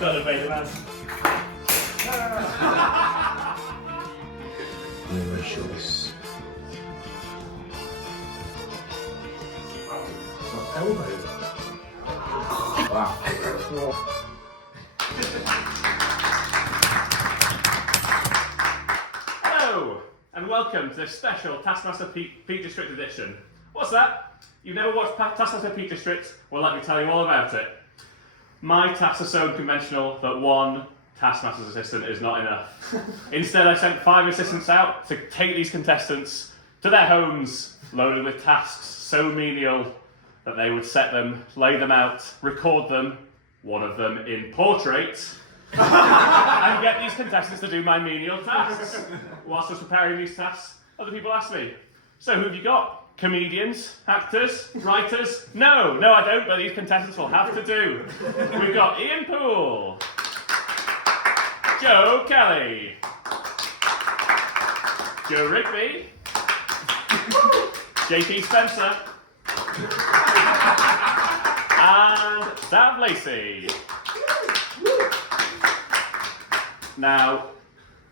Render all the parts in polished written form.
Gotta obey the man. Delicious. Elbow. Wow. Hello, and welcome to this special Taskmaster Peak District edition. What's that? You've never watched Taskmaster Peak District? Well, let me tell you all about it. My tasks are so unconventional that one Taskmaster's assistant is not enough. Instead, I sent 5 assistants out to take these contestants to their homes, loaded with tasks so menial that they would set them, lay them out, record them, one of them in portrait, and get these contestants to do my menial tasks. Whilst I was preparing these tasks, other people asked me, so who have you got? Comedians, actors, writers? No, I don't, but these contestants will have to do. We've got Ian Poole, Joe Kelly, Joe Rigby, JP Spencer, and Sam Lacey. Now,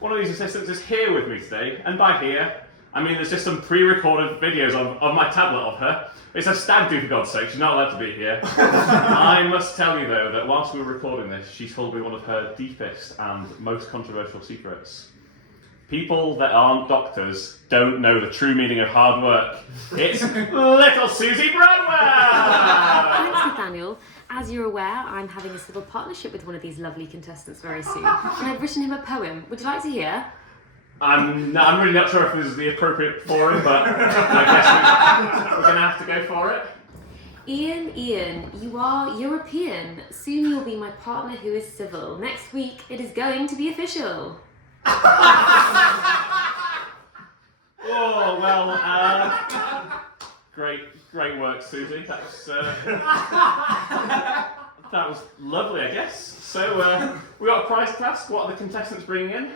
one of these assistants is here with me today, and by here, I mean there's just some pre-recorded videos on my tablet of her. It's a stag do, for God's sake, she's not allowed to be here. I must tell you though that whilst we were recording this, she told me one of her deepest and most controversial secrets. People that aren't doctors don't know the true meaning of hard work. It's little Susie Bradwell! Thanks, Nathaniel. As you're aware, I'm having a civil partnership with one of these lovely contestants very soon, and I've written him a poem. Would you like to hear? I'm really not sure if this is the appropriate forum, but I guess we're going to have to go for it. Ian, you are European. Soon you'll be my partner who is civil. Next week, it is going to be official. Oh, well, great work, Susie. That was lovely, I guess. So, we got a prize task. What are the contestants bringing in?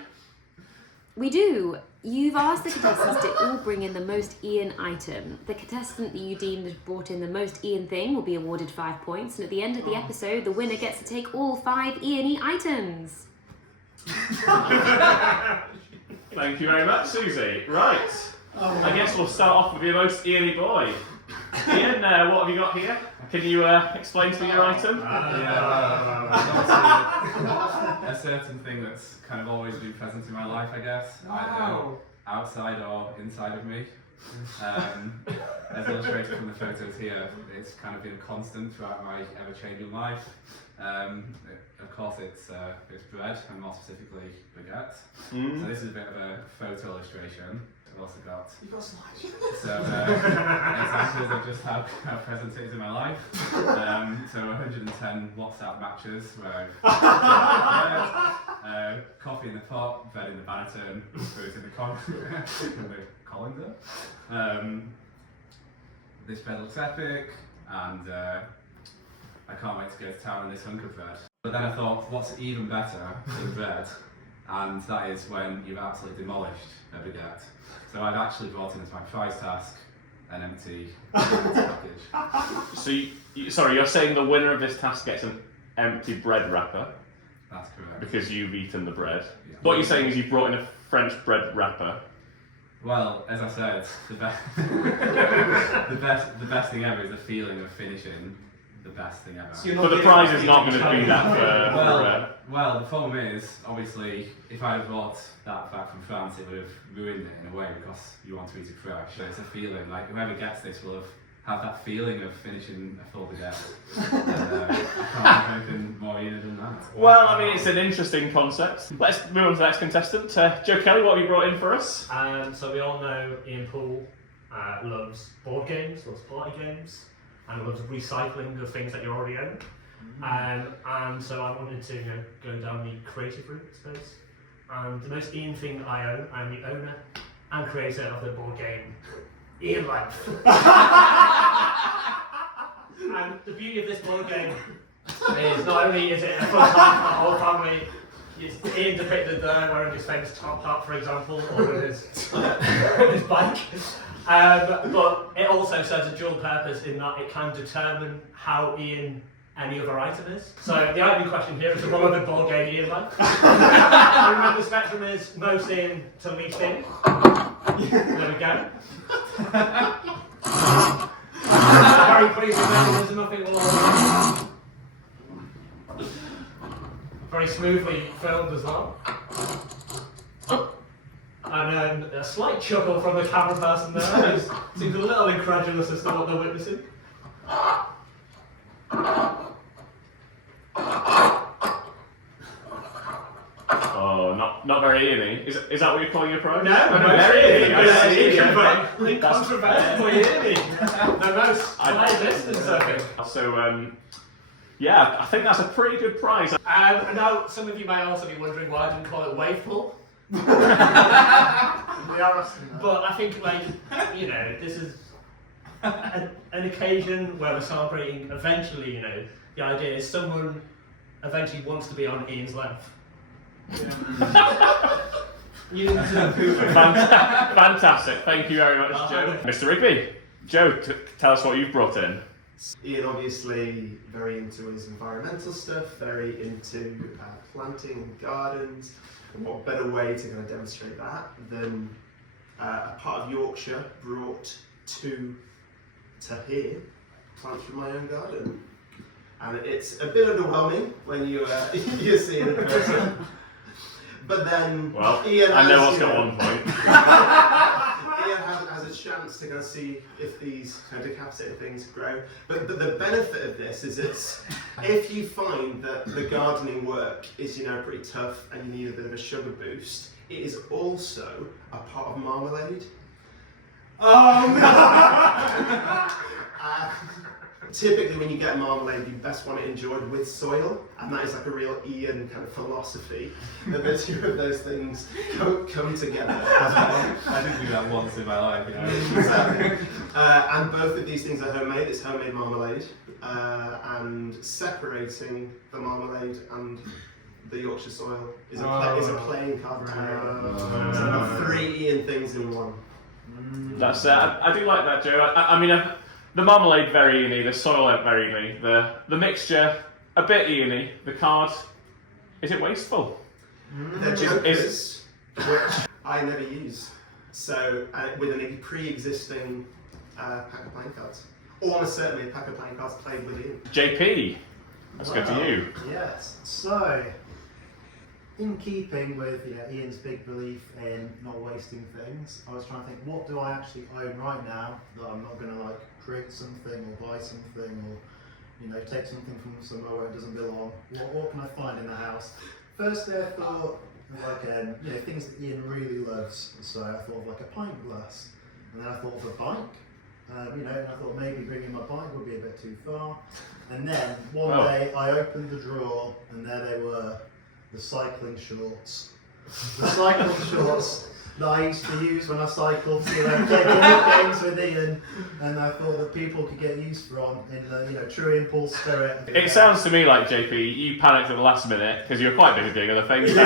We do. You've asked the contestants to all bring in the most Ian item. The contestant that you deemed has brought in the most Ian thing will be awarded 5 points, and at the end of the episode, the winner gets to take all 5 Ian-y items. Thank you very much, Susie. Right. I guess we'll start off with your most Ian-y boy. Ian, what have you got here? Can you explain to me your item? A certain thing that's kind of always been present in my life, I guess. Either outside or inside of me. As illustrated from the photos here, it's kind of been a constant throughout my ever-changing life. Of course, it's bread, and more specifically, baguette. So this is a bit of a photo illustration. I've also got some examples of just how present it is in my life. So 110 WhatsApp matches where I've coffee in the pot, bread in the banneton, fruit in the colander. This bread looks epic, and I can't wait to go to town on this hunk of bread. But then I thought, what's even better than bread? And that is when you've absolutely demolished a baguette. So I've actually brought in as my prize task an empty package. So, you're saying the winner of this task gets an empty bread wrapper? That's correct. Because you've eaten the bread. Yeah. What you're saying is you've brought in a French bread wrapper. Well, as I said, the best thing ever is the feeling of finishing the best thing ever. So but the prize is not going to be that for well, the problem is, obviously, if I had brought that back from France, it would have ruined it in a way because you want to eat it fresh. So it's a feeling, like whoever gets this will have that feeling of finishing a full baguette. And I can't have anything more either than that. Well, I mean, it's an interesting concept. Let's move on to the next contestant. Joe Kelly, what have you brought in for us? So we all know Ian Poole loves board games, loves party games, and loves recycling of things that you already own. And so I wanted to go down the creative route, I suppose. And the most Ian thing that I own, I'm the owner and creator of the board game Ian Life. And the beauty of this board game is not only is it a fun time for the whole family, it's Ian depicted there wearing his famous top hat, for example, or with his bike. But it also serves a dual purpose in that it can determine how Ian any other item is. So the item in question here is a relevant board game Ian likes. Remember the spectrum is most in to least in. There we go. Very pleasing mechanism, I think will very smoothly filmed as well. And then a slight chuckle from the camera person there, who seems a little incredulous as to what they're witnessing. Oh, not very Ian-y. Is that what you're calling your approach? No, very Ian-y. I see, But incontrovertible Ian-y. The most high distance, I think. So, yeah, I think that's a pretty good prize. Now, some of you may also be wondering why I didn't call it wave pool. We are asking that. But I think, like, you know, this is an occasion where we're celebrating eventually, you know, the idea is someone eventually wants to be on Ian's left. Fantastic. Thank you very much, Joe. Mr. Rigby, Joe, tell us what you've brought in. Ian obviously very into his environmental stuff, very into planting gardens. And what better way to kind of demonstrate that than a part of Yorkshire brought to here, plants from my own garden. And it's a bit underwhelming when you see it in person. But then Ian I know what's got 1 point. Ian has a chance to kind of see if these kind of decapitated things grow. But the benefit of this is if you find that the gardening work is, you know, pretty tough and you need a bit of a sugar boost, it is also a part of marmalade. Oh no! Typically when you get marmalade, you best want it enjoyed with soil, and that is like a real Ian kind of philosophy, that the two of those things come together. I did do that once in my life, you know. Exactly. And both of these things are homemade, it's homemade marmalade, and separating the marmalade and the Yorkshire soil is a playing card to make. So I've got 3 Ian things in one. That's I do like that, Joe. I mean, the marmalade very Ian-y, the soil very Ian-y, the mixture a bit Ian-y, the card, is it wasteful? They're jokers, which I never use. So with a pre-existing pack of playing cards, almost certainly a pack of playing cards played with Ian. JP, let's go to you. Yes. So, in keeping with Ian's big belief in not wasting things, I was trying to think, what do I actually own right now that I'm not going to like create something or buy something or take something from somewhere where it doesn't belong. What can I find in the house? Firstly, I thought of things that Ian really loves. So I thought of like a pint glass, and then I thought of a bike. And I thought maybe bringing my bike would be a bit too far. And then one day I opened the drawer, and there they were. The cycling shorts. The cycling shorts that I used to use when I cycled to play board games with Ian, and I thought that people could get used from in the true impulse spirit. It sounds to me like, JP, you panicked at the last minute because you were quite busy doing other things. you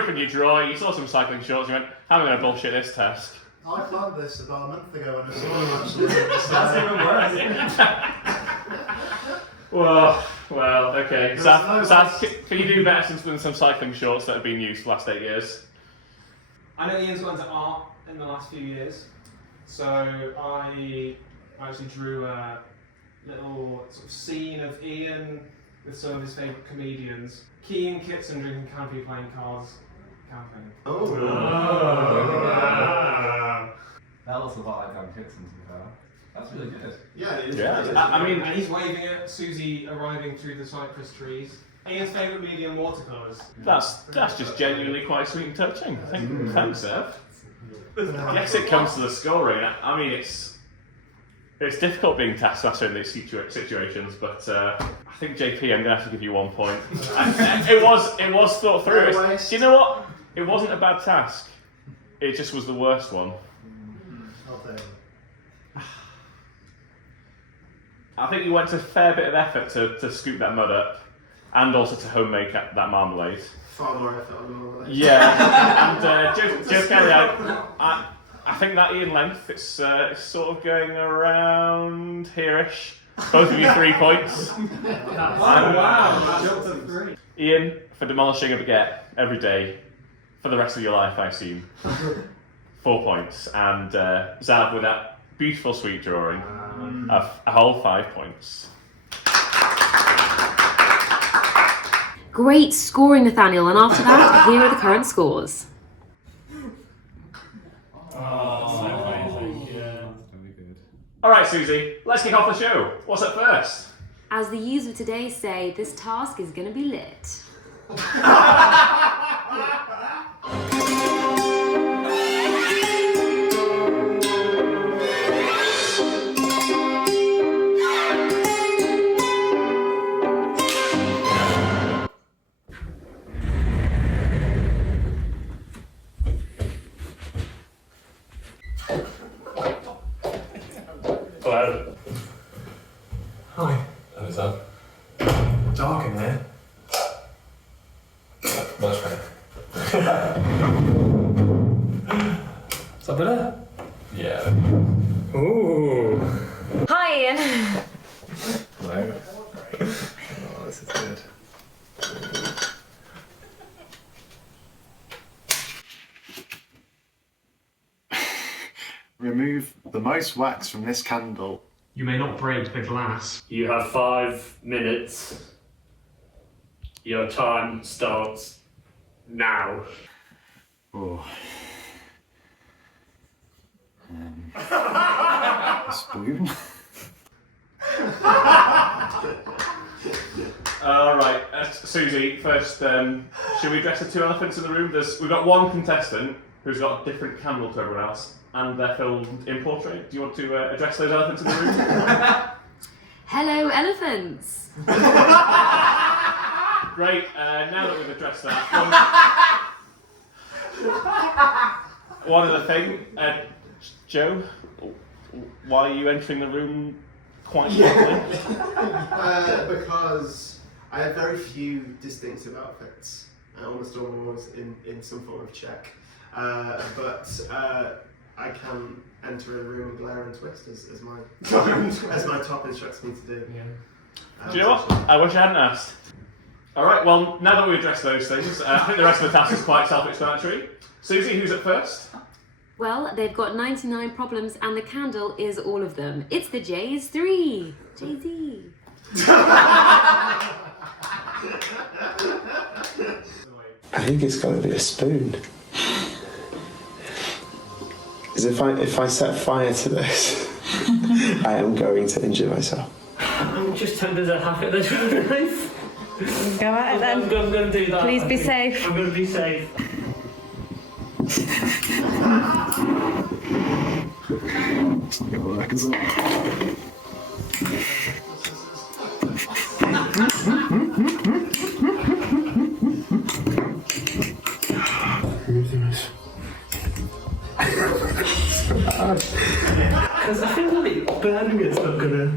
opened your drawer, you saw some cycling shorts, you went, how am I going to bullshit this test? I planned this about a month ago when I saw them actually. That's even worse. Well, okay. Zaz, can you do better than some cycling shorts that have been used for the last 8 years? I know Ian's got into art in the last few years, so I actually drew a little sort of scene of Ian with some of his favourite comedians. Keane Kitson drinking canopy playing cards, camping. That looks a lot like Kitson, to be fair. That's really good. Yeah, it is. Yeah, I mean, And he's waving at Susie arriving through the cypress trees. Ian's favourite medium watercolours. that's just genuinely quite sweet and touching. Thanks, Ev. Yes, it comes to the scoring. I mean, it's difficult being Taskmaster in these situations, but I think JP, I'm gonna have to give you 1 point. it was thought through. Do you know what? It wasn't a bad task. It just was the worst one. I'll take it. I think you went to a fair bit of effort to scoop that mud up, and also to home make that marmalade. Far more effort on the marmalade. Yeah, and Joe Kelly, I think that Ian length, it's sort of going around here-ish. Both of you 3 points. Wow. Jumped to 3. Ian, for demolishing a baguette every day for the rest of your life, I assume. 4 points. And Zav, with that beautiful sweet drawing, a whole 5 points. Great scoring, Nathaniel, and after that, here are the current scores. All right, Susie, let's kick off the show. What's up first? As the youths of today say, this task is going to be lit. Hello. Hi. What's up? Dark in here. Much better. Is that better? Yeah. Ooh. Hi, Ian. Hello. Oh, this is good. Remove the most wax from this candle. You may not break the glass. You have 5 minutes. Your time starts now. Oh. A spoon? All right, Susie. First, should we address the 2 elephants in the room? We've got one contestant who's got a different candle to everyone else, and they're filmed in portrait. Do you want to address those elephants in the room? Hello, elephants. Great. Now that we've addressed that, one other thing, Joe, why are you entering the room quite quickly? Because I have very few distinctive outfits. Almost always in some form of check. But I can enter a room and glare and twist as my top instructs me to do. Yeah. Do you know what? I wish I hadn't asked. All right. Well, now that we've addressed those things, I think the rest of the task is quite self-explanatory. Susie, who's up first? Well, they've got 99 problems, and the candle is all of them. It's the J's 3. Jay-Z. I think it's got to be a spoon. Because if I set fire to this, I am going to injure myself. I'm just tempted to hack at this knife. Go at it then. I'm going to do that. Please be safe. I'm going to be safe. It works. Because I feel like burning it's not gonna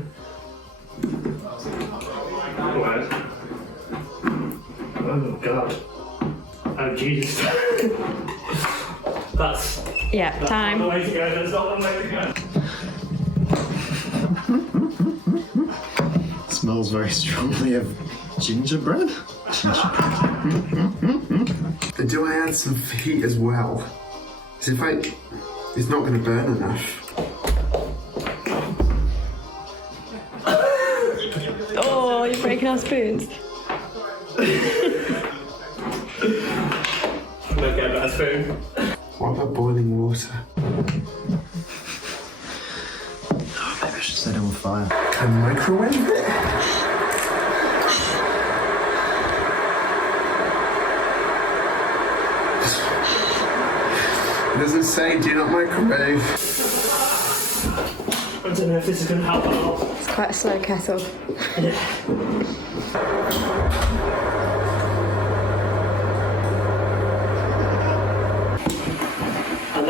work. Oh god. Oh Jesus. That's Yeah, not the time. way to go. That's not the way to go. Smells very strongly of gingerbread. And do I add some heat as well? Because it's not going to burn enough. Oh, you're breaking our spoons. Don't get a better spoon. What about boiling water? Maybe I should set it on fire. Can I microwave it? It doesn't say do not microwave. I don't know if this is going to help at all. It's quite a slow kettle. And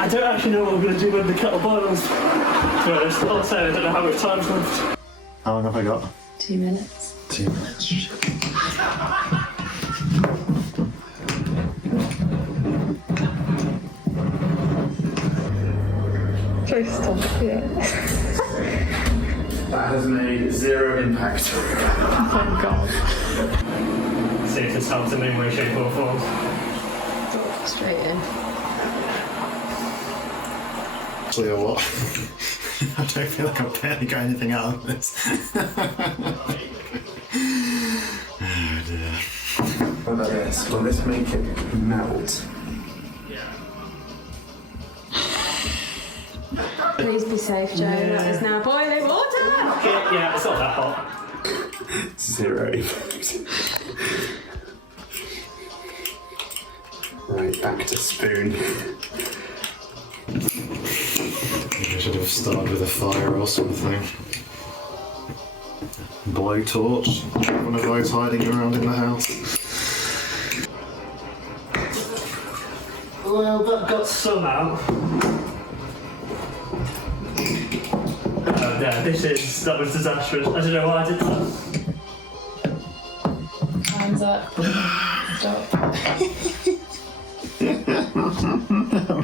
I don't actually know what I'm going to do when the kettle boils. To be honest, also I don't know how much time's left. How long have I got? 2 minutes. 2 minutes. Close to stop, yeah. That has made 0 impact. Oh god. See if this helps in any way, shape or form. Straight in. Actually, or what? I don't feel like I've barely got anything out of this. Oh dear. What about this? Will this make it melt? Please be safe, Joe. That is now boiling water. Yeah, it's not that hot. 0 impact. Right, back to spoon. I should have started with a fire or something. Blowtorch. One of those hiding around in the house. Well, that got some out. Oh yeah, that was disastrous. I don't know why I did that. Hands up. Stop.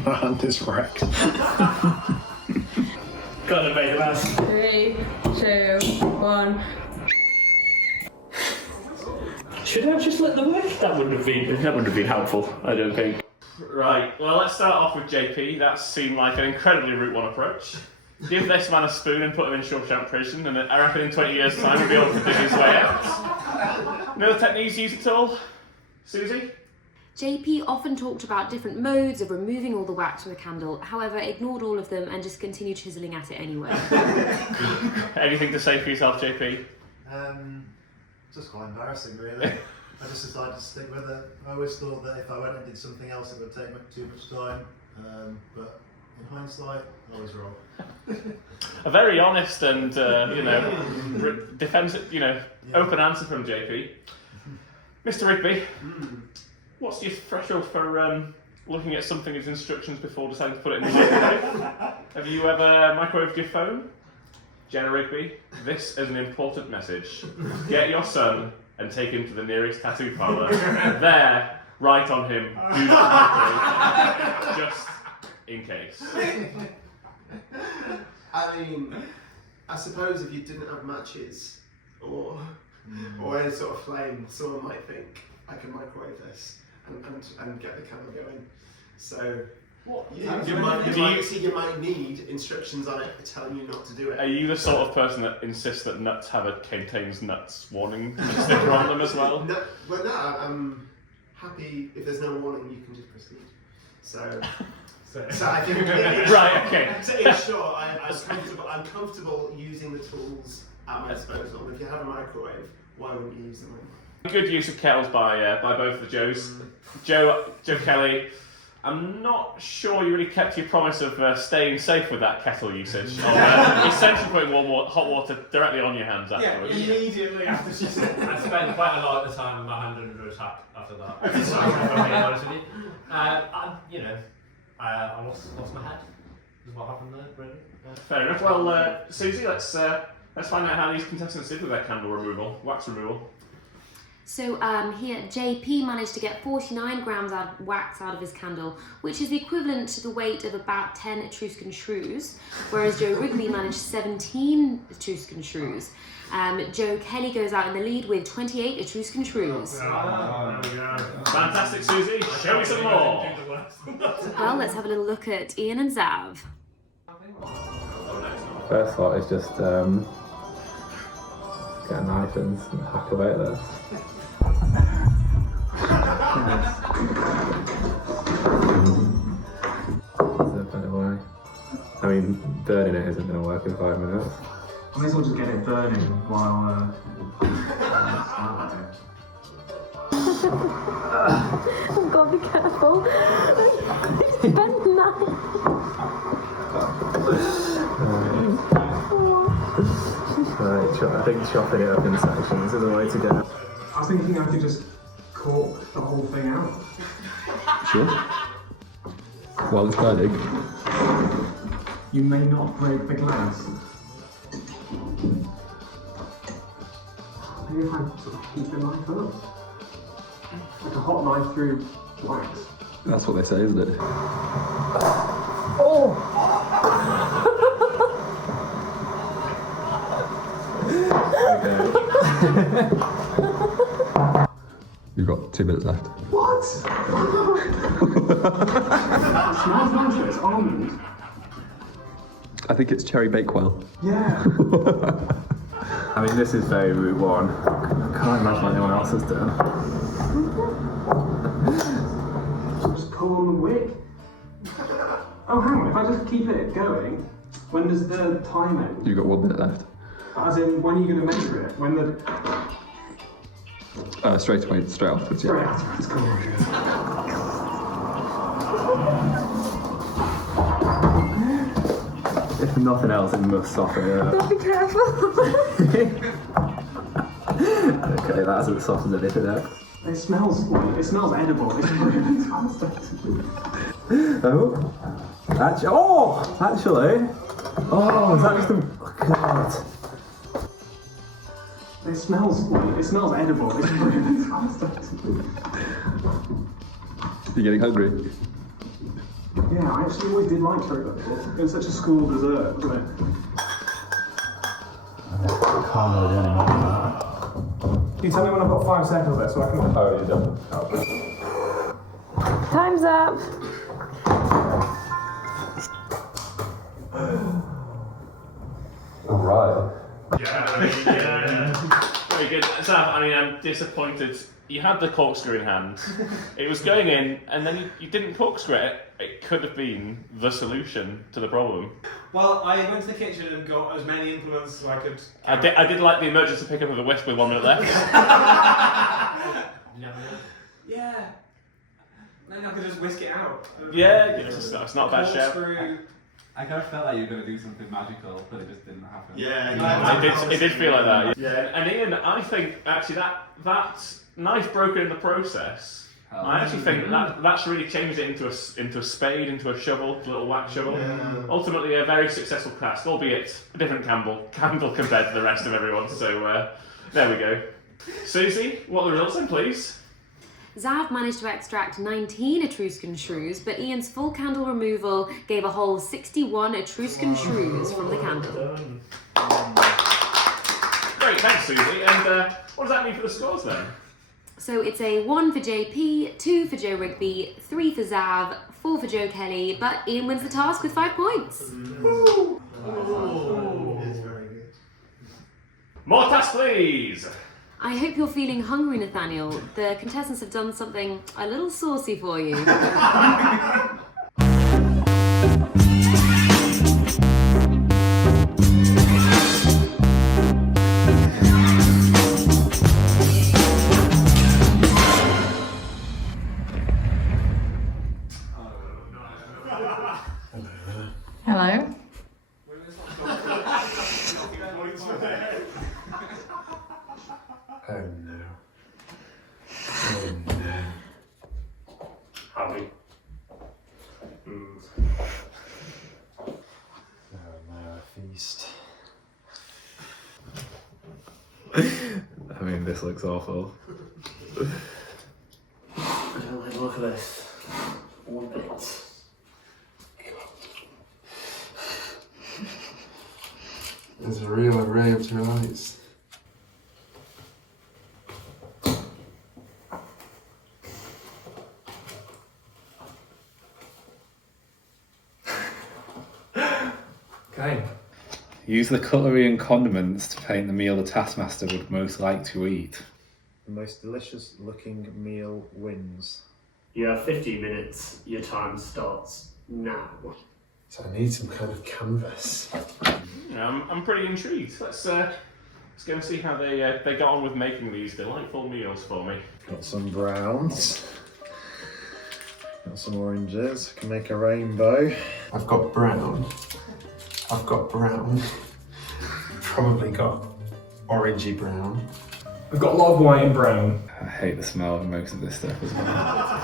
My hand is wrecked. Gotta make the mess. 3, 2, 1. Should I have just let them win? That wouldn't have been helpful, I don't think. Right, well, let's start off with JP. That seemed like an incredibly Route 1 approach. Give this man a spoon and put him in Shawshank prison, and I reckon in 20 years' time he'll be able to dig his way out. No other techniques used at all? Susie? JP often talked about different modes of removing all the wax from the candle, however, ignored all of them and just continued chiselling at it anyway. Anything to say for yourself, JP? Just quite embarrassing, really. I just decided to stick with it. I always thought that if I went and did something else, it would take too much time. But in hindsight, I was wrong. A very honest and, defensive, open answer from JP. Mr. Rigby, what's your threshold for looking at something as instructions before deciding to put it in the microwave? Have you ever microwaved your phone? Jenna Rigby, this is an important message. Get your son and take him to the nearest tattoo parlour. There, write on him, do not microwave, just in case. I mean, I suppose if you didn't have matches or any sort of flame, someone might think I can microwave this and get the candle going. So you might need instructions on it telling you not to do it. Are you the sort of person that insists that nuts have a contains nuts warning sticker on them as well? No, I'm happy if there's no warning, you can just proceed. So I think right, okay. In short, I'm comfortable using the tools at my disposal. If you have a microwave, why wouldn't you use them? Good use of kettles by both the Joes. Joe Kelly, I'm not sure you really kept your promise of staying safe with that kettle usage. Essentially putting hot water directly on your hands afterwards. Yeah, immediately after she said that. I spent quite a lot of the time with my hand under attack after that. I lost my head. Is what happened there, really. Fair enough. Well, Susie, let's find out how these contestants did with their candle removal, wax removal. So here, JP managed to get 49 grams of wax out of his candle, which is the equivalent to the weight of about 10 Etruscan shrews, whereas Joe Rigby managed 17 Etruscan shrews. Joe Kelly goes out in the lead with 28 Etruscan shrews. Fantastic, Susie. Show me some more. Well, let's have a little look at Ian and Zav. First thought is just get a knife and hack away at this. Is there a better way? I mean, burning it isn't going to work in 5 minutes. I may as well just get it burning while Oh god, be careful. It's bent now. Right, I think chopping it up in sections is the way to go. I was thinking I could just cork the whole thing out. Sure. While it's burning. You may not break the glass. Maybe if I sort of keep the knife up. Like a hot knife through wax. That's what they say, isn't it? Oh! You've got 2 minutes left. What? Smells nice, it's almond. I think it's cherry bakewell. Yeah. I mean, this is very Route 1. I can't imagine anyone else has done. Just pull on the wick. Oh, hang on, if I just keep it going, when does the time end? You've got 1 minute left. As in, when are you going to measure it? When the... Straight away, straight afterwards, yeah. Straight afterwards, cool. If nothing else, it must soften it up. Be careful. Okay, that's as soft as anything else. It smells edible. It's really fantastic. Actually. Oh, is that just a... Oh, God. It smells edible. It's really fantastic. You're getting hungry? Yeah, I actually always did like chocolate. It was such a school dessert, wasn't it? I can't really do any more than that. Can you tell me when I've got 5 seconds left so I can... Oh, you're done. Time's up. Alright. Yeah. Very good. Sam, I mean, I'm disappointed. You had the corkscrew in hand. It was going in, and then you didn't corkscrew it. It could have been the solution to the problem. Well, I went to the kitchen and got as many implements as I could. I did like the emergency pickup of the whisk with 1 minute left. No. Yeah. Then I could just whisk it out. Yeah, it's not a bad shout. I kind of felt like you were going to do something magical, but it just didn't happen. Yeah, It did feel like that. Yeah. And Ian, I think actually that knife broken in the process. I actually think that's really changed it into a spade, into a shovel, a little wax shovel. Yeah. Ultimately, a very successful cast, albeit a different candle compared to the rest of everyone. So there we go. Susie, what are the results then, please? Zav managed to extract 19 Etruscan shrews, but Ian's full candle removal gave a whole 61 Etruscan shrews from the candle. Great, thanks, Susie. And what does that mean for the scores then? So it's a 1 for JP, 2 for Joe Rigby, 3 for Zav, 4 for Joe Kelly, but Ian wins the task with 5 points. It's very good. More tasks, please! I hope you're feeling hungry, Nathaniel. The contestants have done something a little saucy for you. Hello. Oh no. Oh no. Howdy. Oh no, a feast. I mean, this looks awful. I don't like the look of this. One bit. There's a real array of delights. Okay. Use the cutlery and condiments to paint the meal the Taskmaster would most like to eat. The most delicious looking meal wins. You have 15 minutes. Your time starts now. So I need some kind of canvas. Yeah, I'm pretty intrigued. Let's go and see how they got on with making these delightful meals for me. Got some browns. Got some oranges. Can make a rainbow. I've got brown. I've got brown. Probably got orangey brown. I've got a lot of white and brown. I hate the smell of most of this stuff as well.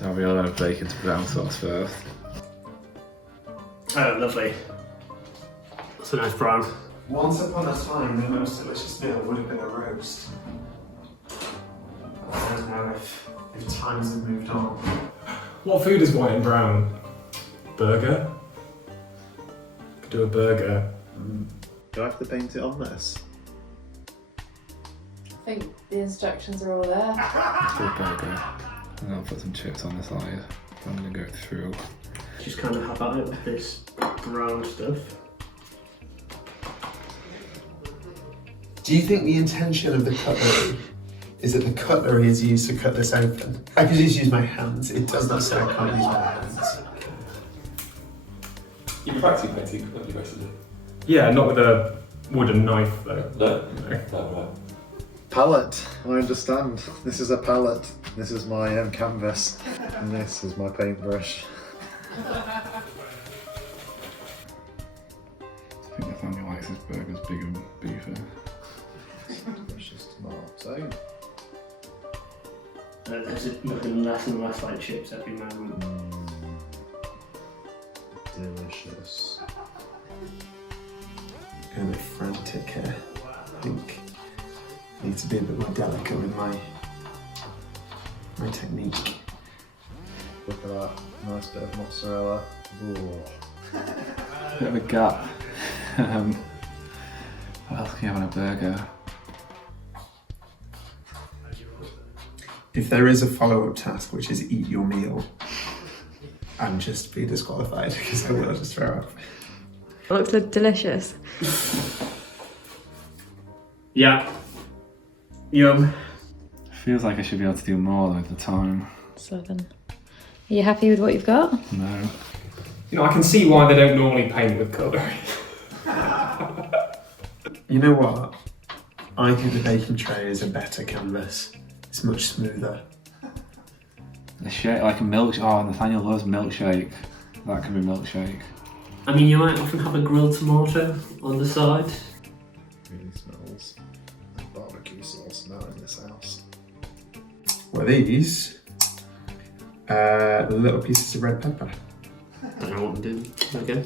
Don't really want to bake into brown sauce first. Oh, lovely. That's a nice brown. Once upon a time, the most delicious meal would have been a roast. I don't know if times have moved on. What food is white and brown? Burger? Could do a burger. Do I have to paint it on this? think the instructions are all there. For a burger. And I'll put some chips on the side. I'm going to go through. Just kind of have at it with this brown stuff. Do you think the intention of the cutlery is that the cutlery is used to cut this open? I could just use my hands. It does not say I can't use my hands. You're practicing painting, not you rest of it. Yeah, not with a wooden knife though. No, right. Palette, I understand. This is a palette. This is my canvas. And this is my paintbrush. I think Nathaniel likes his burgers big and beefy. Delicious tomato. There's looking less and less like chips every moment. Delicious. I'm a bit frantic here. I think I need to be a bit more delicate with my technique. Look at that. Nice bit of mozzarella. Ooh. Bit of a gap. What else can you have on a burger? If there is a follow-up task, which is eat your meal, I'm just be disqualified because I will just throw up. It looks delicious. Yeah. Yum. Feels like I should be able to do more with the time. So then, are you happy with what you've got? No. You know, I can see why they don't normally paint with cutlery. You know what? I think the baking tray is a better canvas. It's much smoother. A shake, like a milkshake. Oh, Nathaniel loves milkshake. That can be milkshake. I mean, you might often have a grilled tomato on the side. Really smells like barbecue sauce now in this house. What are these? Little pieces of red pepper. I don't know what to do. Okay.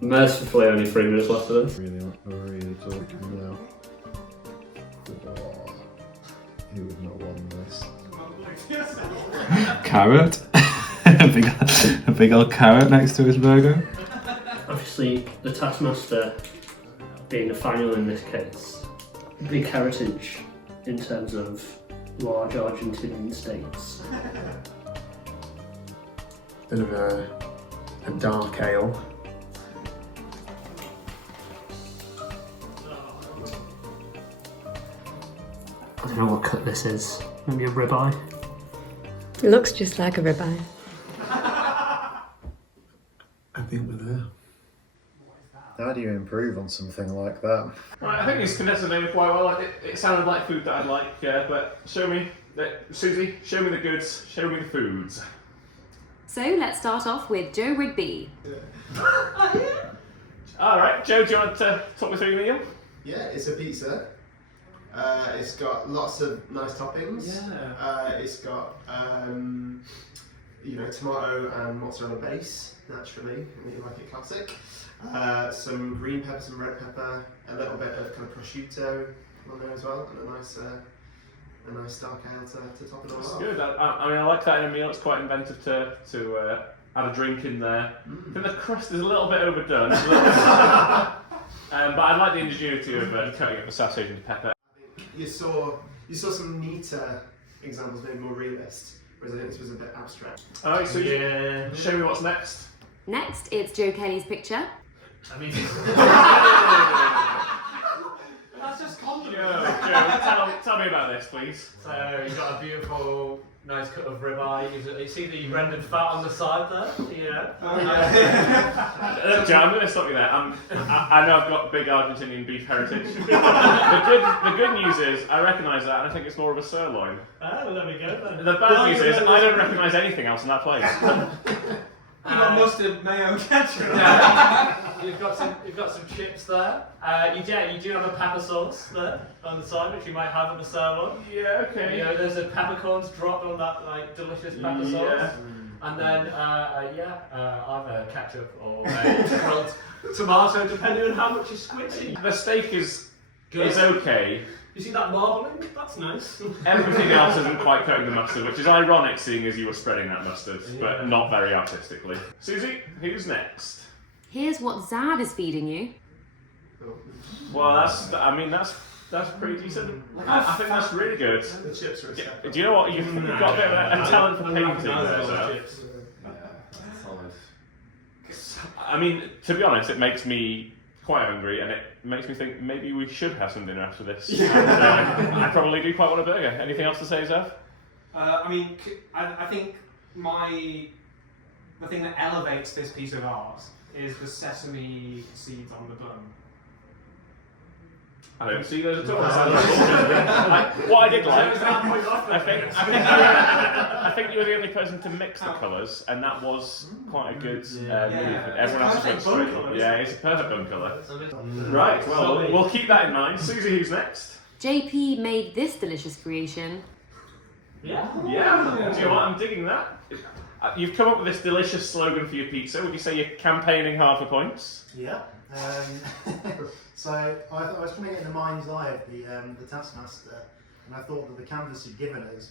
Mercifully, only 3 minutes left of this. Really talking now. Oh, he would not want this. Carrot. a big old carrot next to his burger. Obviously, the Taskmaster being the final in this case, big heritage in terms of large Argentinian states. Bit of a dark ale. I don't know what cut this is. Maybe a ribeye. It looks just like a ribeye. I think we're there. How do you improve on something like that? Right, I think he's condensed the name quite well. It sounded like food that I'd like, but show me, Susie, show me the goods, show me the foods. So let's start off with Joe Rigby. Alright, Joe, do you want to talk me through your meal? Yeah, it's a pizza. It's got lots of nice toppings. Yeah. It's got tomato and mozzarella base, naturally, and you like it classic. Some green pepper, some red pepper, a little bit of kind of prosciutto on there as well, and a nice dark ale to top it all That's off. good. I mean, I like that in a meal. It's quite inventive to add a drink in there. I think the crust is a little bit overdone. But I like the ingenuity of cutting up the sausage into pepper. You saw some neater examples, maybe more realist, whereas I think this was a bit abstract. Alright, so yeah. Show me what's next. Next, it's Joe Kelly's picture. I mean, that's just compliment. Joe, tell me about this, please. So you've got a beautiful, nice cut of ribeye. You see the rendered fat on the side there? Yeah. Joe, I'm going to stop you there. I know I've got big Argentinian beef heritage. The good news is I recognise that, and I think it's more of a sirloin. Oh, well, there we go then. The bad news is I don't recognise anything else in that place. You got mustard, mayo, ketchup. You've got some chips there. You do have a pepper sauce there on the side, which you might have in the sirloin. Yeah, okay. You know, there's a peppercorns dropped on that like delicious pepper sauce. And then either ketchup or a grilled tomato, depending on how much you squint in. The steak is okay. You see that marbling? That's nice. Everything else isn't quite coating the mustard, which is ironic seeing as you were spreading that mustard, but not very artistically. Susie, who's next? Here's what Zav is feeding you. Well, that's That's pretty decent. I think that's really good. The chips are Do you know what? You've got a bit of a talent for painting there. So. Solid. I mean, to be honest, it makes me quite hungry, and it makes me think maybe we should have some dinner after this. I probably do quite want a burger. Anything else to say, Zev? I mean, I think the thing that elevates this piece of art is the sesame seeds on the bun. I don't see those at all. What I did like, I think you were the only person to mix the colours, and that was quite a good move. Everyone else went straight. Yeah, it's a perfect bun colour. Right, well, we'll keep that in mind. Susie, who's next? JP made this delicious creation. Yeah. Do you know what? I'm digging that. You've come up with this delicious slogan for your pizza. Would you say you're campaigning hard for points? Yeah. So I was trying to get in the mind's eye of the Taskmaster, and I thought that the canvas you'd given us,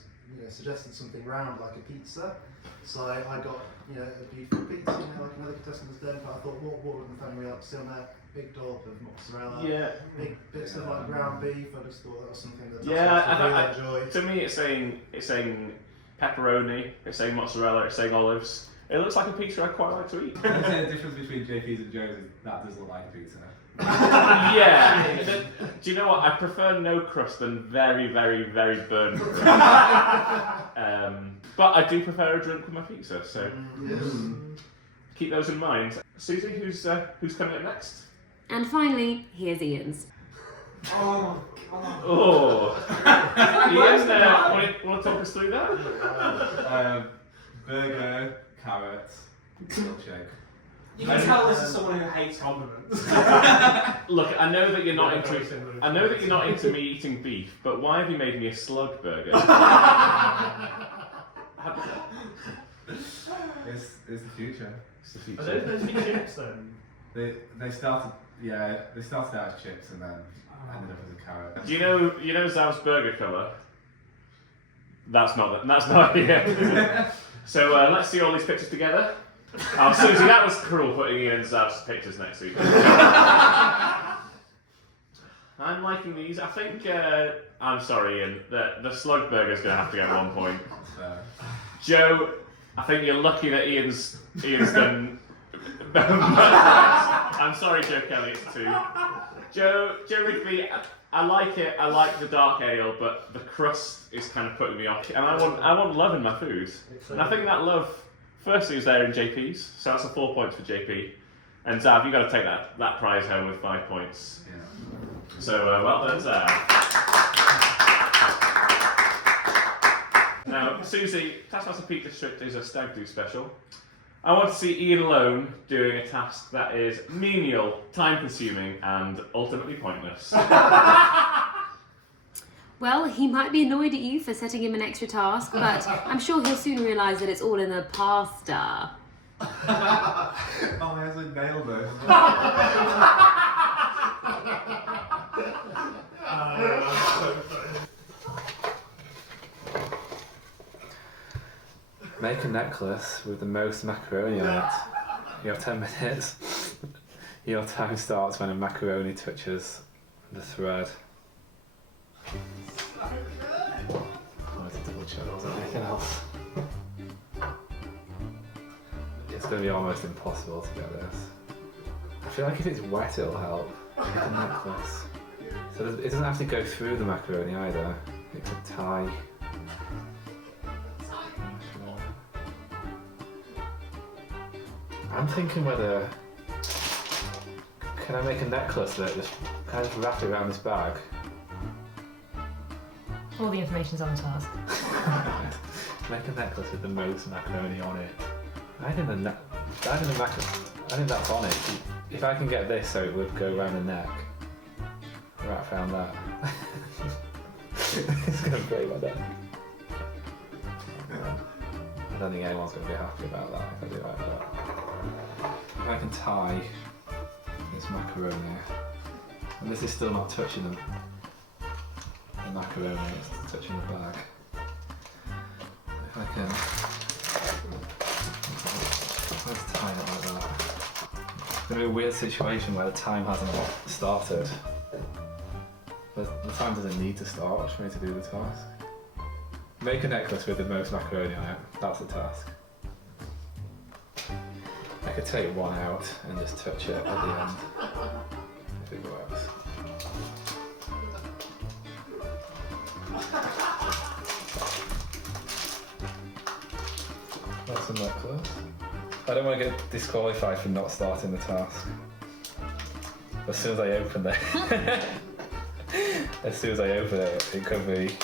suggested something round like a pizza. So I got, a beautiful pizza, like another contestant has done. But I thought, what would the family like to see on that? Big dollop of mozzarella. Yeah. Big bits of like ground beef. I just thought that was something that Yeah. really enjoy. To me, it's saying pepperoni. It's saying mozzarella. It's saying olives. It looks like a pizza I'd quite like to eat. I'd say the difference between JP's and Joe's is that does look like a pizza. Yeah. Do you know what? I prefer no crust than very, very, very burnt crust. But I do prefer a drink with my pizza, so keep those in mind. Susie, who's coming up next? And finally, here's Ian's. Oh my god. Oh. Ian, want to talk us through that? Burger, carrot, milkshake. You can tell this is someone who hates condiments. Look, I know that you're not into me eating beef, but why have you made me a slug burger? It's the future. It's the future. Are those meant to be chips then? They started out as chips and then ended up as a carrot. Do you know Zav's burger colour? That's not it. So let's see all these pictures together. Oh, Susie, that was cruel putting Ian and Zav's pictures next to each other. I'm liking these. I think I'm sorry, Ian. The slug burger's going to have to get 1 point. Joe, I think you're lucky that Ian's done. I'm sorry, Joe Kelly. It's 2. Joe Rigby, I like it. I like the dark ale, but the crust is kind of putting me off. And I want love in my food, and I think that love, firstly, is there in JP's. So that's a 4 points for JP. And Zav, you got to take that prize home with 5 points. Yeah. So well done, Zav. Now, Susie, Taskmaster Peak District is a stag do special. I want to see Ian alone doing a task that is menial, time-consuming, and ultimately pointless. Well, he might be annoyed at you for setting him an extra task, but I'm sure he'll soon realise that it's all in the pasta. Oh, he hasn't nailed it. Make a necklace with the most macaroni on it. You have 10 minutes. Your time starts when a macaroni touches the thread. I wanted to double check there wasn't anything else. It's going to be almost impossible to get this. I feel like if it's wet it'll help. Make a necklace. So it doesn't have to go through the macaroni either. It can tie. I'm thinking whether... Can I make a necklace that just kind of wrap it around this bag? All the information's on the task. Make a necklace with the most macaroni on it. I think that's on it. If I can get this so it would go around the neck. Wrap around that. It's going to break my neck. I don't think anyone's going to be happy about that if I do it like that. If I can tie this macaroni, and this is still not touching the macaroni, it's touching the bag. If I can let's tie it like that. It's going to be a weird situation where the time hasn't started. But the time does it need to start for me to do the task? Make a necklace with the most macaroni on it. That's the task. I could take one out and just touch it at the end. If it works. That's a necklace. I don't want to get disqualified for not starting the task. As soon as I open it, it could be.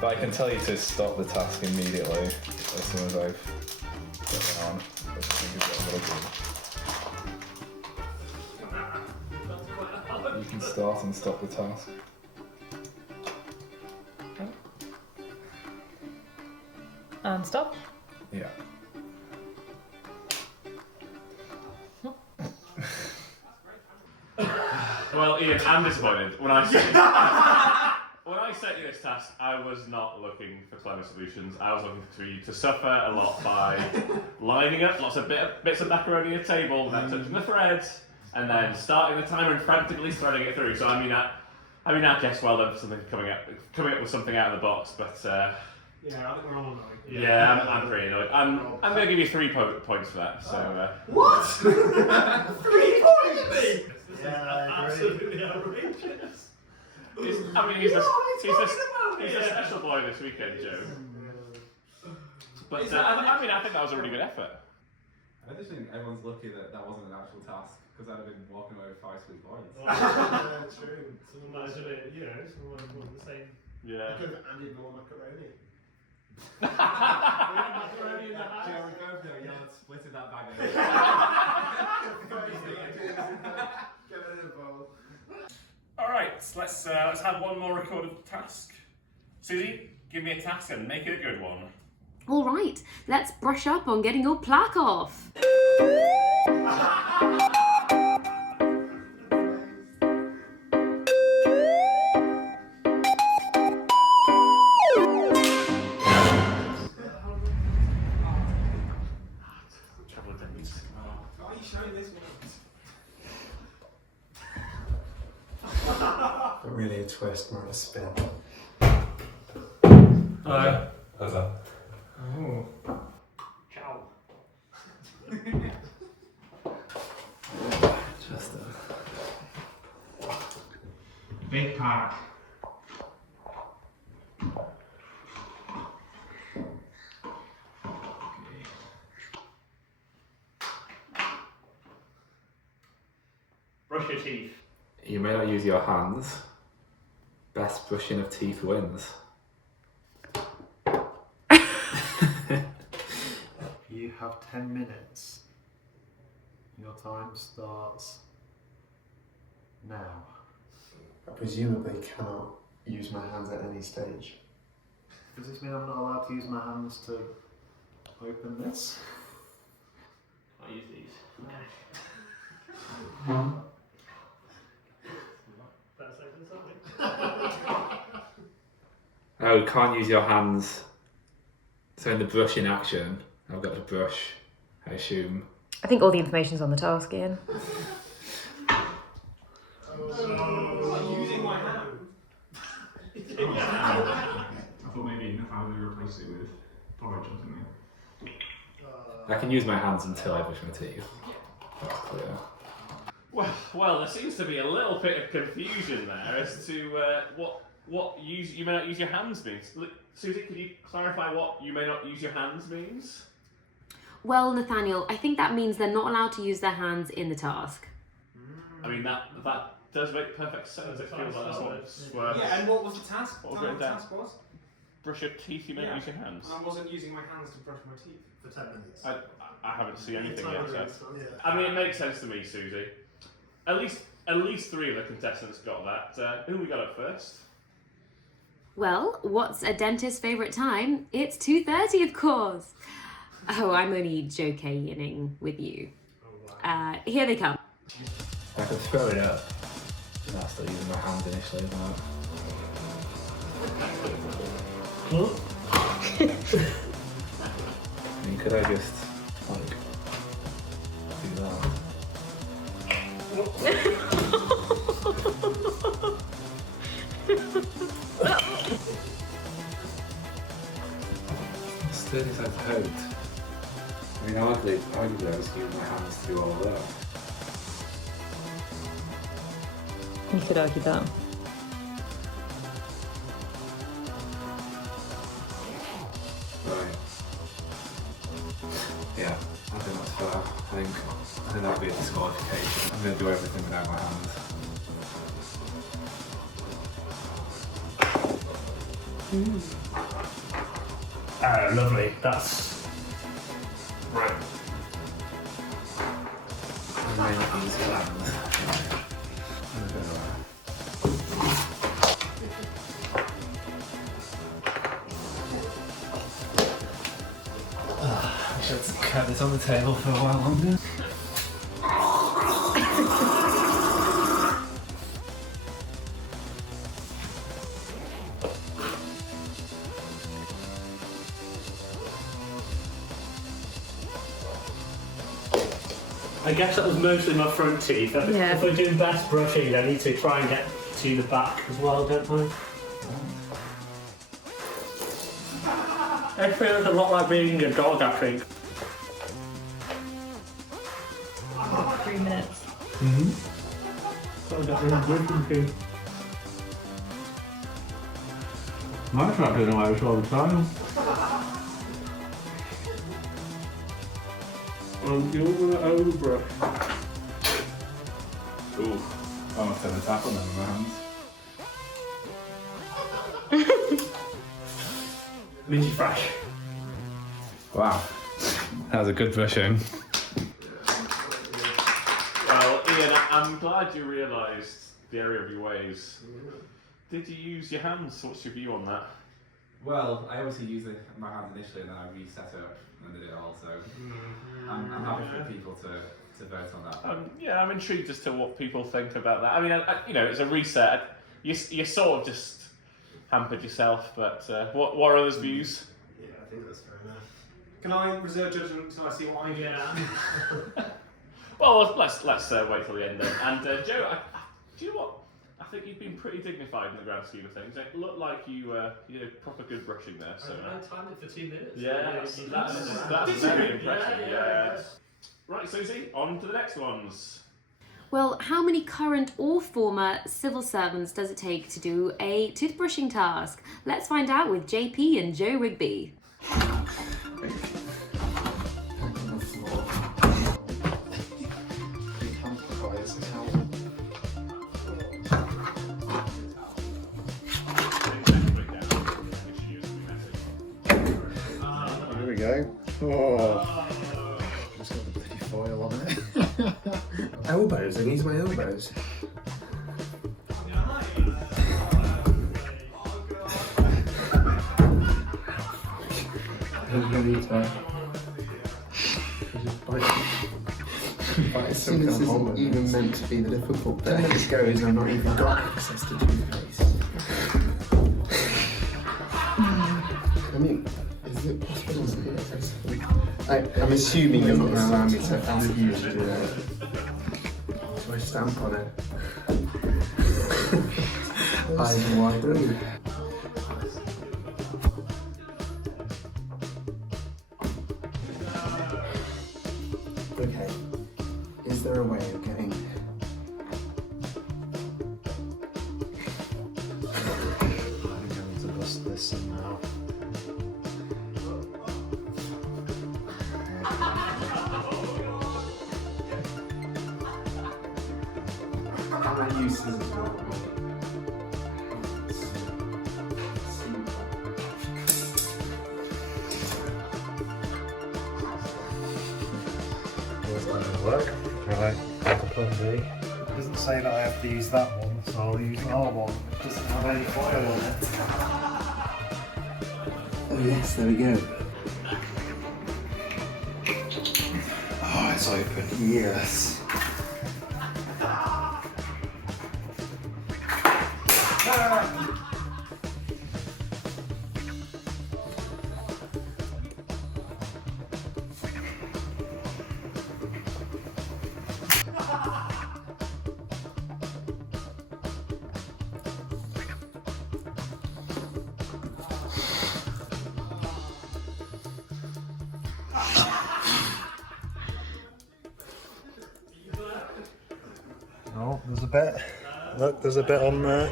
But I can tell you to stop the task immediately as soon as I've put it on. Which I think is what I'm going to do. You can start and stop the task. And stop. Yeah. Well, Ian, I'm disappointed. When I set you this task, I was not looking for clever solutions. I was looking for you to suffer a lot by lining up lots of bits of macaroni on a table, then touching the threads, and then starting the timer and frantically threading it through. So I mean, I guess well done for something coming up with something out of the box, but. Yeah, I think we're all annoyed. Yeah, I'm pretty annoyed. I'm going to give you 3 points for that. So. What? 3 points? Yeah, I agree. Absolutely outrageous. He's a special boy this weekend, Joe. But I think that was a really good effort. I just think everyone's lucky that wasn't an actual task, because I'd have been walking away with 5 sweet points. Yeah, true. Someone imagine it, someone wanted the same. Yeah. I could have added more macaroni. Macaroni in the house. Yeah, we both know you're splitting that bag Alright, let's have one more recorded task. Susie, give me a task and make it a good one. All right, let's brush up on getting your plaque off. Not really a twist, more of a spin. Hello. How's that? Oh. Ciao. Just Big pack. Brush your teeth. You may not use your hands. Best brushing of teeth wins. You have 10 minutes. Your time starts now. I presumably cannot use my hands at any stage. Does this mean I'm not allowed to use my hands to open this? I use these. Better safe than sorry. Oh, you can't use your hands. So in the brushing action, I've got to brush, I assume. I think all the information's on the task, Ian. Using my hand. I thought maybe how we replace it with porridge or something. I can use my hands until I brush my teeth. That's clear. Well, there seems to be a little bit of confusion there as to what you may not use your hands means. Susie, could you clarify what you may not use your hands means? Well, Nathaniel, I think that means they're not allowed to use their hands in the task. I mean, that does make perfect sense. It feels like that's what's Yeah, and what was the task? What was What written the down? task was? Brush your teeth, you may not use your hands. I wasn't using my hands to brush my teeth. For 10 minutes. I haven't seen anything yet. So. Yeah. I mean, it makes sense to me, Susie. At least 3 of the contestants got that. Who we got up first? Well, what's a dentist's favourite time? It's 2:30, of course. Oh, I'm only joking with you. Here they come. I can throw it up. And I'm still using my hands initially, isn't it? I mean, could I just, like, do that? 30 cents hoped. I mean, arguably I was using my hands to do all of that. You could argue that. Right. Yeah, I think that's fair. I think that'll be a disqualification. I'm going to do everything without my hands. Lovely. That's right. I may not use your hands. I should kept this on the table for a while longer. I guess that was mostly my front teeth. Yeah. If we're doing best brushing, I need to try and get to the back as well, don't I? It feels a lot like being a dog, I think. 3 minutes. So I got really brushing too. My truck doesn't wear this all the time. You're gonna overbrush. Ooh, I almost had a tackle them in my hands. Minty fresh. Wow, that was a good brushing. Well, Ian, I'm glad you realised the area of your ways. Did you use your hands? What's your view on that? Well, I obviously used my hands initially and then I reset it up and did it all, so I'm happy for people to vote on that. Yeah, I'm intrigued as to what people think about that. I mean, you know, it's a reset. You sort of just hampered yourself, but what are others' views? Yeah, I think that's fair enough. Can I reserve judgment until I see what I get? Well, let's wait till the end then. And Joe, do you know what? I think you've been pretty dignified in the grand scheme of things. It looked like you did proper good brushing there. So I timed it for 2 minutes. yeah, that's very impressive. Yeah. Right, Susie, on to the next ones. Well, how many current or former civil servants does it take to do a toothbrushing task? Let's find out with JP and Joe Rigby. Here we go. Oh, just got the bloody foil on it. Elbows, I use my elbows. This isn't even meant to be the difficult bit. This goes, I've not even got access to toothpaste. I mean, is it possible to do this? I'm assuming you're not going to allow me to ask you to do that. So I stamp on it. Eyes wide open. Okay. Is there a way of getting... I think I need to bust this somehow. I'm not used to this. Work. Right, like a plan B. It doesn't say that I have to use that one, so I'll use our one. It doesn't have any foil on it. Oh yes, there we go. Oh, it's open. Yes. There's a bit. Look, there's a bit on there.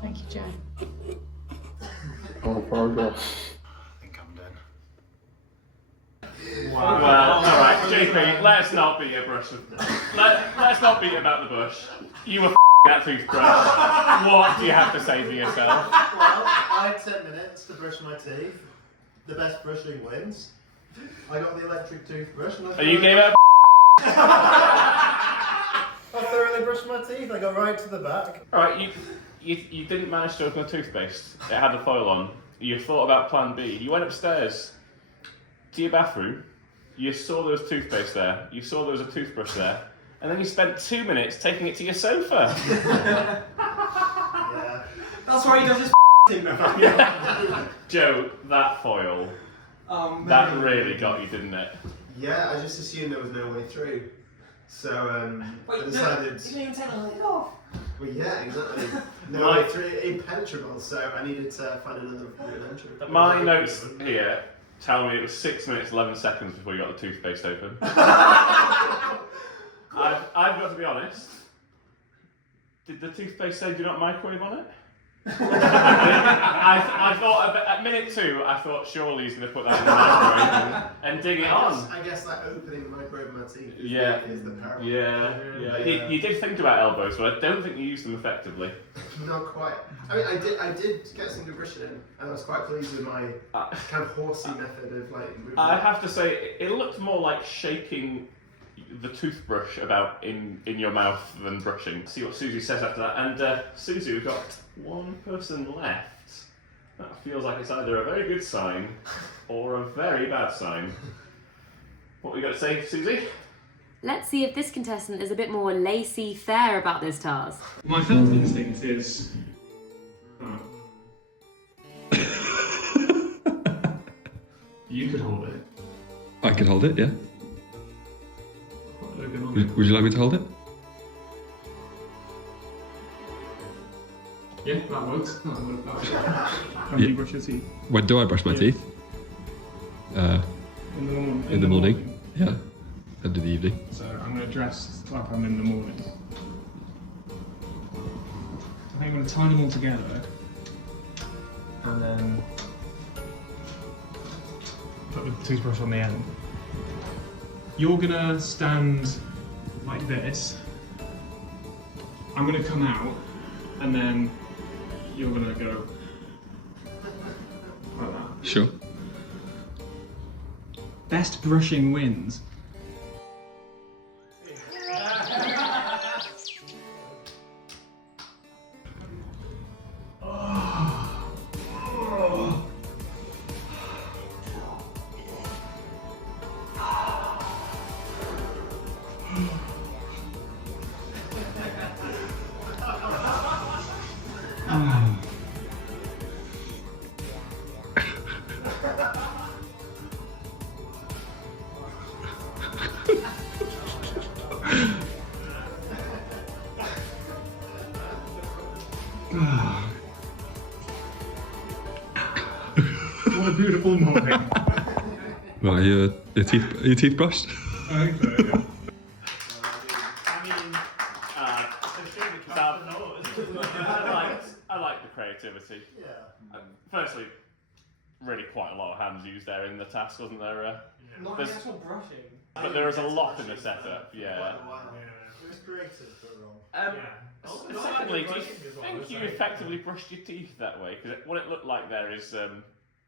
Thank you, Joe. Oh, progress. I think I'm done. Well, alright, JP, let's not beat a brush. Let's not beat about the bush. You were that toothbrush. What do you have to say for yourself? Well, I had 10 minutes to brush my teeth. The best brushing wins. I got the electric toothbrush and And you gave up. I thoroughly brushed my teeth. I got right to the back. Alright, you didn't manage to open the toothpaste. It had the foil on. You thought about plan B. You went upstairs to your bathroom. You saw there was toothpaste there. You saw there was a toothbrush there. And then you spent 2 minutes taking it to your sofa. Yeah. That's why he does his thing. Joe, that foil, Oh, man. that really got you, didn't it? Yeah, I just assumed there was no way through. So Wait, I decided. you didn't even take the lid off. Well, yeah, exactly. No My- way through, impenetrable. So I needed to find another route of entry. My notes here tell me it was 6 minutes 11 seconds before you got the toothpaste open. I've got to be honest. Did the toothpaste say do not microwave on it? I thought at minute 2, I thought surely he's going to put that in the microwave and dig it on. I guess that opening microwave my teeth is the parallel. Yeah. You did think about elbows, but I don't think you used them effectively. Not quite. I mean, I did get some good brushing in, and I was quite pleased with my kind of horsey method of like. I have to say, it looked more like shaking the toothbrush about in your mouth than brushing. See what Susie says after that. And Susie, we've got one person left. That feels like it's either a very good sign or a very bad sign. What we got to say, Susie? Let's see if this contestant is a bit more laissez-faire about this task. My first instinct is. You could hold it. I can hold it, yeah. Quite low on Would you like me to hold it? Yeah, that works. How do Yeah. you brush your teeth? When do I brush my teeth? In the morning. In the morning. Yeah. End of the evening. So I'm going to dress like I'm in the morning. I think I'm going to tie them all together and then put the toothbrush on the end. You're going to stand like this. I'm going to come out and then you're going to go like that. Sure. Best brushing wins. What a beautiful morning. Right, are your teeth brushed? I think so, yeah. I like the creativity. Yeah. Firstly, really quite a lot of hands used there in the task, wasn't there? Not There's- the actual brushing. But there was a lot in the setup, yeah. It was creative, but wrong. Secondly, do you think you effectively brushed your teeth that way? Because what it looked like there is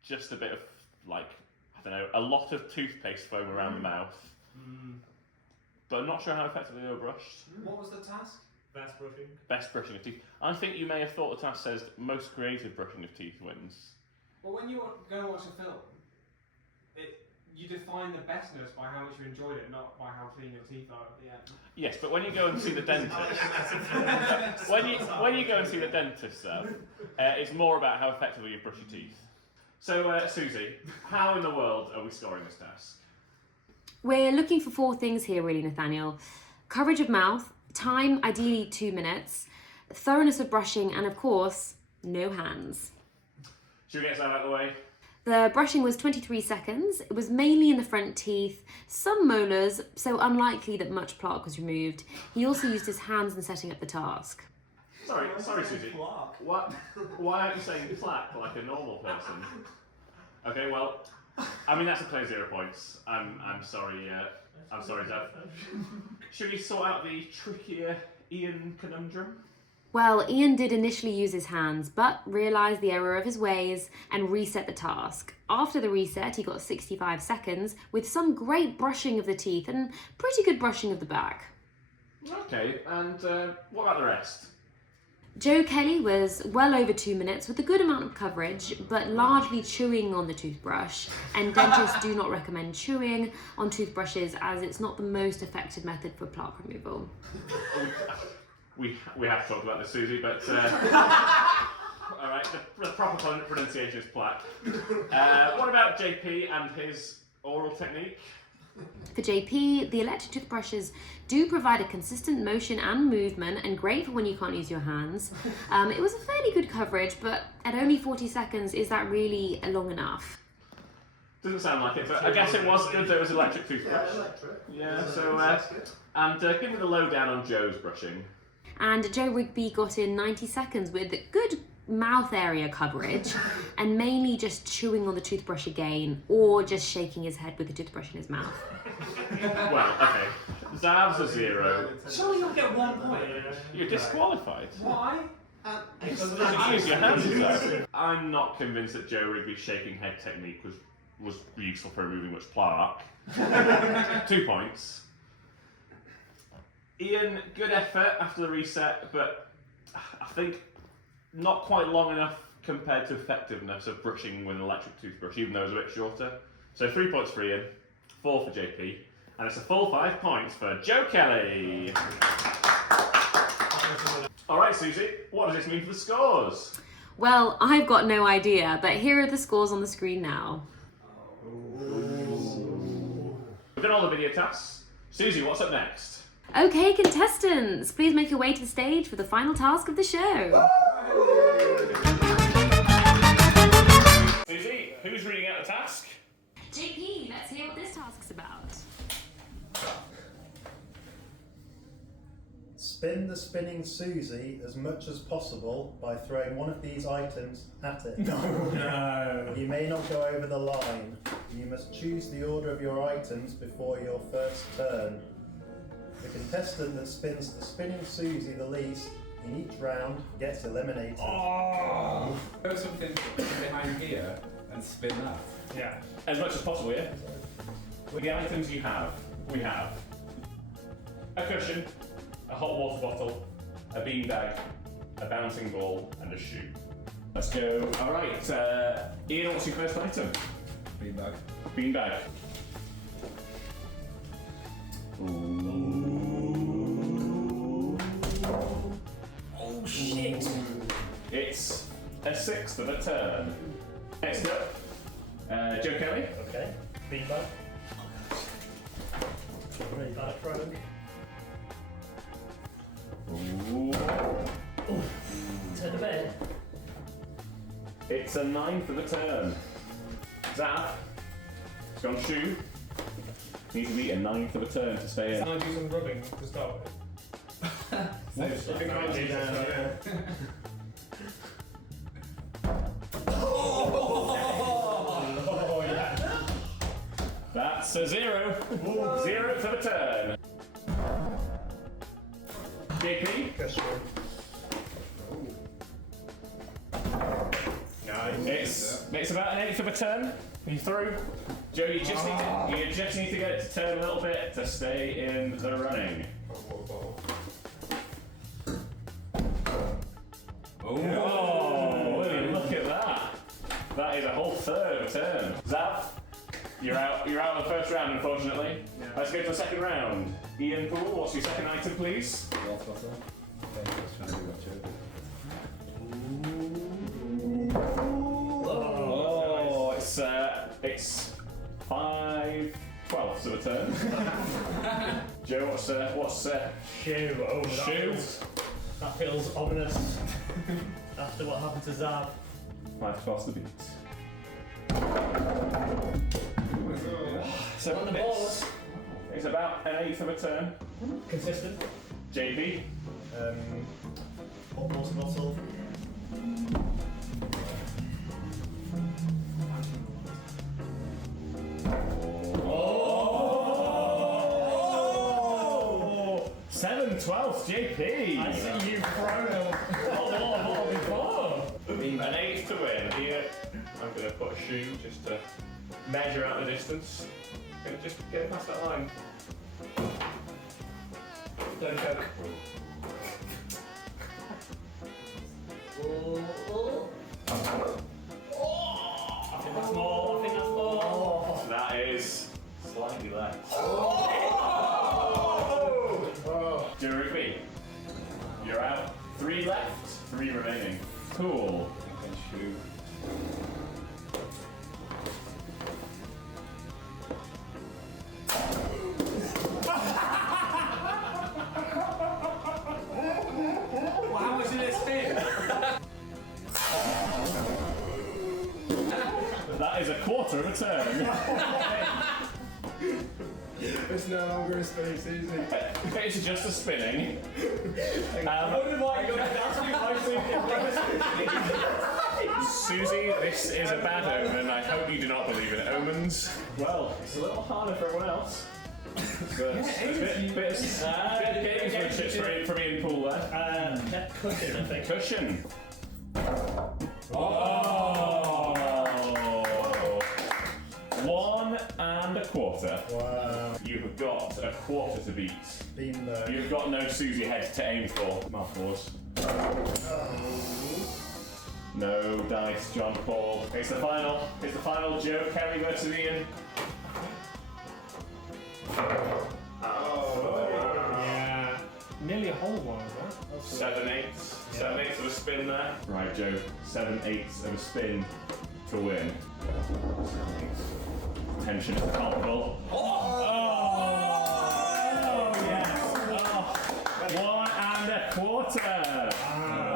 just a bit of, like, I don't know, a lot of toothpaste foam around the mouth. but I'm not sure how effectively they were brushed. What was the task? Best brushing. Best brushing of teeth. I think you may have thought the task says most creative brushing of teeth wins. Well, when you go and watch a film, you define the bestness by how much you enjoyed it, not by how clean your teeth are at the end. Yes, but when you go and see the dentist, when you go and see the dentist, it's more about how effectively you brush your teeth. So, Susie, how in the world are we scoring this task? We're looking for 4 things here, really, Nathaniel. Coverage of mouth, time, ideally 2 minutes, thoroughness of brushing, and of course, no hands. Should we get that out of the way? The brushing was 23 seconds. It was mainly in the front teeth, some molars, so unlikely that much plaque was removed. He also used his hands in setting up the task. Sorry, Susie. What? Why aren't you saying plaque like a normal person? Okay, well, I mean that's a clear 0 points. I'm sorry. I'm sorry, Zev. Should we sort out the trickier Ian conundrum? Well, Ian did initially use his hands, but realised the error of his ways and reset the task. After the reset, he got 65 seconds with some great brushing of the teeth and pretty good brushing of the back. Okay, and what about the rest? Joe Kelly was well over 2 minutes with a good amount of coverage, but largely chewing on the toothbrush, and dentists do not recommend chewing on toothbrushes as it's not the most effective method for plaque removal. We have talked about this, Susie, but all right, the proper pronunciation is plaque. What about JP and his oral technique? For JP, the electric toothbrushes do provide a consistent motion and movement, and great for when you can't use your hands. It was a fairly good coverage, but at only 40 seconds, is that really long enough? Doesn't sound like it, but I guess it was good that it was electric toothbrush. Yeah, electric. Yeah, so and give me the lowdown on Joe's brushing. And Joe Rigby got in 90 seconds with good mouth area coverage and mainly just chewing on the toothbrush again or just shaking his head with the toothbrush in his mouth. Well, okay. Zav's a 0. Surely you'll get 1 point. You're disqualified. Why? You use your hands, though. I'm not convinced that Joe Rigby's shaking head technique was useful for removing much plaque. 2 points. Ian, good effort after the reset, but I think not quite long enough compared to effectiveness of brushing with an electric toothbrush, even though it was a bit shorter. So 3 points for Ian, 4 for JP, and it's a full 5 points for Joe Kelly. All right, Susie, what does this mean for the scores? Well, I've got no idea, but here are the scores on the screen now. We've done all the video tasks. Susie, what's up next? Okay, contestants, please make your way to the stage for the final task of the show. Susie, who's reading out the task? JP, let's hear what this task's about. Spin the spinning Susie as much as possible by throwing one of these items at it. No. You may not go over the line. You must choose the order of your items before your first turn. The contestant that spins the spinning Susie the least in each round gets eliminated. Oh! Put something behind here and spin that. Yeah. As much as possible, yeah? With the items you have, we have a cushion, a hot water bottle, a beanbag, a bouncing ball, and a shoe. Let's go. All right, Ian, what's your first item? Beanbag. Beanbag. Ooh. Oh shit! It's a 6 for the turn. Next up, Joe Kelly. Okay, beanbag. Really bad rogue. Ooh. Turn the bed. It's a 9 for the turn. Zav. It's gone shoe. Needs to be a 9 for the turn to stay in. Can I do some rubbing to start with? What? If you can't do that, Oh yeah. That's a 0. 0 for the turn. JP. Nice. It's about an eighth of a turn. Are you through? Joe, you just need to get it to turn a little bit to stay in the running. Oh, William, look at that. That is a whole third of a turn. Zav, you're out of the first round, unfortunately. Yeah. Let's go to the second round. Ian Poole, what's your second item, please? Oh, it's 5/12 of a turn. Joe, what's Shoe. Oh, shoe? That feels ominous. After what happened to Zav. 5/12 the beat. So on the ball. It's about an eighth of a turn. Consistent. JP. Almost muscle. Oh! 7/12 JP. I see you thrown more before. An eighth to win. Here, I'm going to put a shoe just to measure out the distance. Gonna just get past that line. Don't choke. I think that's more. That is slightly less. Joe Rigby, you're out. 3 left, 3 remaining. Cool. Shoe. How much did it spin? That is a quarter of a turn. It's no longer a spinning Susie. It's just a spinning. Susie, this is a bad omen. I hope you do not believe in omens. Well, it's a little harder for everyone else. But bit games with chips from Ian Poole there. Cushion, I think. Cushion. Oh! 1 1/4. Wow. You have got a quarter to beat. Been there. You've got no Susie head to aim for. Mouthfuls. No dice, John Paul. It's the final. It's the final. Joe Kelly versus Ian. Yeah. Nearly a whole one, right? 7/8. 7/8 of a spin there. Right, Joe. 7/8 of a spin to win. Tension is palpable. Oh, yes. 1/4.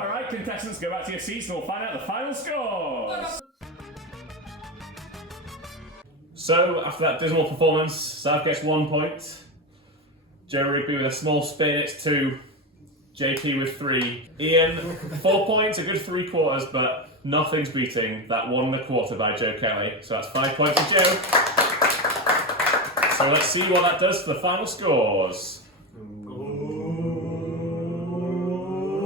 All right, contestants, go back to your seats and we'll find out the final scores. So, after that dismal performance, Sav gets 1 point. Joe Rigby with a small spin, it's 2. JP with 3. Ian, 4 points, a good 3/4, but nothing's beating that 1/4 by Joe Kelly. So that's 5 points for Joe. So let's see what that does to the final scores.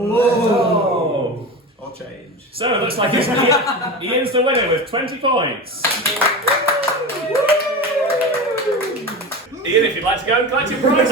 Whoa! I'll change. So it looks like Ian's the winner with 20 points. Ian, if you'd like to go and collect your prizes.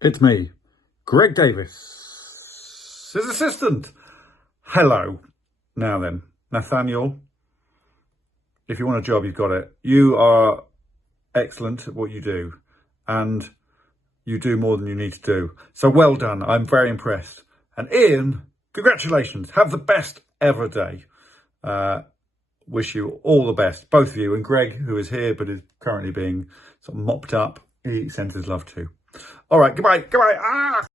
It's me, Greg Davis, his assistant. Hello. Now then, Nathaniel, if you want a job, you've got it. You are excellent at what you do, and you do more than you need to do. So well done. I'm very impressed. And Ian, congratulations. Have the best ever day. Wish you all the best, both of you. And Greg, who is here but is currently being sort of mopped up. He sends his love too. All right, goodbye, goodbye. Ah!